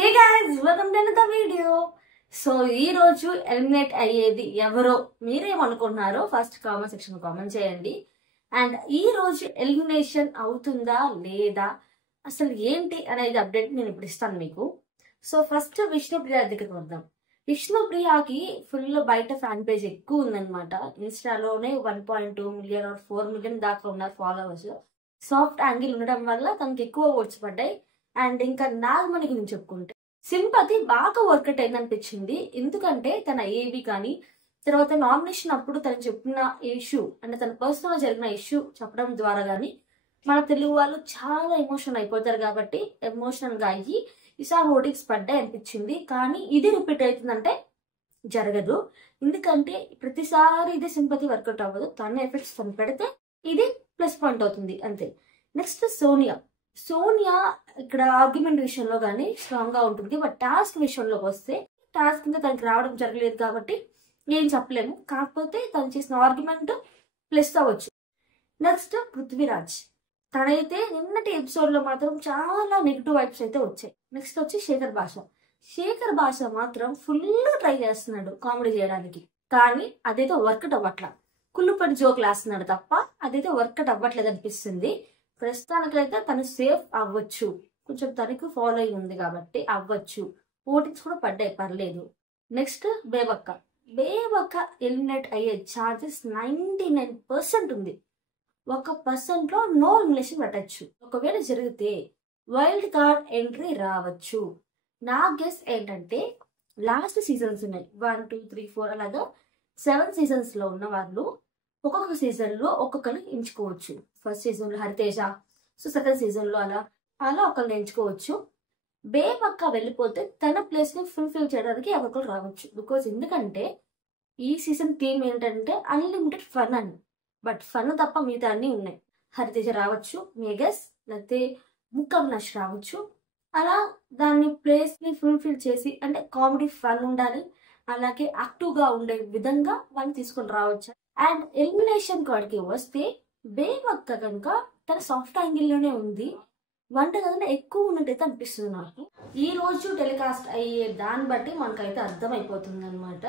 Hey guys, welcome to another video. So ఈ రోజు eliminate అయ్యేది ఎవరో మీరేమనుకుంటున్నారో ఫస్ట్ కామెంట్ సెక్షన్ కామెంట్ చేయండి. అండ్ ఈ రోజు ఎలిమినేషన్ అవుతుందా లేదా, అసలు ఏంటి అనేది అప్డేట్ నేను ఇప్పుడు ఇస్తాను మీకు. సో ఫస్ట్ విష్ణుప్రియ దగ్గరికి వద్దాం. విష్ణుప్రియకి ఫుల్ బయట ఫ్యాన్ పేజ్ ఎక్కువ ఉందన్నమాట. ఇన్స్టాలోనే 1.2 మిలియన్ 4 మిలియన్ దాకా ఉన్నారు ఫాలోవర్స్. సాఫ్ట్ యాంగిల్ ఉండడం వల్ల తనకి ఎక్కువ ఓట్స్ పడ్డాయి. అండ్ ఇంకా నాగమణి గురించి చెప్పుకుంటే సింపతి బాగా వర్కౌట్ అయింది అనిపించింది. ఎందుకంటే తన ఏవి కానీ తర్వాత నామినేషన్ అప్పుడు తను చెప్పిన ఇష్యూ అంటే తన పర్సనల్ జరిగిన ఇష్యూ చెప్పడం ద్వారా కానీ మన తెలుగు వాళ్ళు చాలా ఎమోషన్ అయిపోతారు. కాబట్టి ఎమోషనల్ గా అయ్యి ఈసారి ఓటింగ్స్ పడ్డాయి అనిపించింది. కానీ ఇది రిపీట్ అవుతుందంటే జరగదు. ఎందుకంటే ప్రతిసారి ఇది సింపతి వర్కౌట్ అవ్వదు. తన ఎఫెక్ట్స్ తను పెడితే ఇది ప్లస్ పాయింట్ అవుతుంది అంతే. నెక్స్ట్ సోనియా ఇక్కడ ఆర్గ్యుమెంట్ విషయంలో కానీ స్ట్రాంగ్ గా ఉంటుంది. బట్ టాస్క్ విషయంలోకి వస్తే టాస్క్ ఇంకా తనకి రావడం జరగలేదు కాబట్టి ఏం చెప్పలేము. కాకపోతే తను చేసిన ఆర్గ్యుమెంట్ ప్లస్ అవ్వచ్చు. నెక్స్ట్ పృథ్వీరాజ్, తనైతే నిన్నటి ఎపిసోడ్ లో మాత్రం చాలా నెగిటివ్ వైబ్స్ అయితే వచ్చాయి. నెక్స్ట్ వచ్చి శేఖర్ భాష మాత్రం ఫుల్ ట్రై చేస్తున్నాడు కామెడీ చేయడానికి. కానీ అదైతే వర్కౌట్ అవ్వట్లా. కుళ్ళుపడి జోకులు వేస్తున్నాడు తప్ప అదైతే వర్కౌట్ అవ్వట్లేదు అనిపిస్తుంది. ప్రస్తుతానికైతే తను సేఫ్ అవ్వచ్చు. కొంచెం తనకు ఫాలో అయి ఉంది కాబట్టి అవ్వచ్చు. ఓటింగ్స్ కూడా పడ్డాయి, పర్లేదు. నెక్స్ట్ బేబక్క ఎలిమినేట్ అయ్యే ఛాన్సెస్ 99% ఉంది. 1% లో నో ఎలిమినేషన్ పెట్టచ్చు. ఒకవేళ జరిగితే వైల్డ్ కార్డ్ ఎంట్రీ రావచ్చు. నా గెస్ ఏంటంటే లాస్ట్ సీజన్స్ ఉన్నాయి 1, 2, 3, 4 అలాగా 7 సీజన్స్ లో ఉన్న వాళ్ళు ఒక్కొక్క సీజన్ లో ఒక్కొక్కరిని ఎంచుకోవచ్చు. ఫస్ట్ సీజన్ లో హరితేజ, సో సెకండ్ సీజన్ లో అలా ఒకరిని ఎంచుకోవచ్చు. బేబక్క వెళ్ళిపోతే తన ప్లేస్ ని ఫుల్ఫిల్ చేయడానికి ఎవరికలు రావచ్చు. ఎందుకంటే ఈ సీజన్ థీమ్ ఏంటంటే అన్లిమిటెడ్ ఫన్ అని. బట్ ఫన్ తప్ప మిగతా అన్ని ఉన్నాయి. హరితేజ రావచ్చు, మేగస్ లేకపోతే ముక్కమ్నష్ రావచ్చు. అలా దాన్ని ప్లేస్ ని ఫుల్ఫిల్ చేసి అంటే కామెడీ ఫన్ ఉండాలి, అలాగే యాక్టివ్ గా ఉండే విధంగా వాళ్ళు తీసుకొని రావచ్చు. అండ్ ఎలిమినేషన్ కార్డ్కి వస్తే బేబక్క కనుక తన సాఫ్ట్ యాంగిల్ లోనే ఉంది. వంట గదిలో ఎక్కువ ఉన్నట్టయితే అనిపిస్తుంది నాకు. ఈ రోజు టెలికాస్ట్ అయ్యే దాన్ని బట్టి మనకైతే అర్థమైపోతుంది అనమాట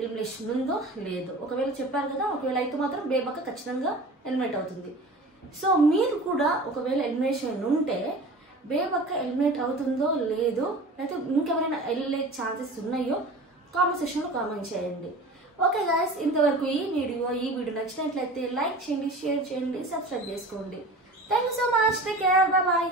ఎలిమినేషన్ ఉందో లేదో. ఒకవేళ చెప్పారు కదా, ఒకవేళ అయితే మాత్రం బేబక్క ఖచ్చితంగా ఎలిమినేట్ అవుతుంది. సో మీరు కూడా ఒకవేళ ఎలిమినేషన్ ఉంటే బేబక్క ఎలిమినేట్ అవుతుందో లేదో, లేకపోతే ఇంకెవరైనా వెళ్ళే ఛాన్సెస్ ఉన్నాయో కామెంట్ సెక్షన్ లో కామెంట్ చేయండి. ఓకే గాయస్, ఇంతవరకు ఈ వీడియో నచ్చినట్లయితే లైక్ చేయండి, షేర్ చేయండి, సబ్స్క్రైబ్ చేసుకోండి. Thank you so much. Take care, bye bye.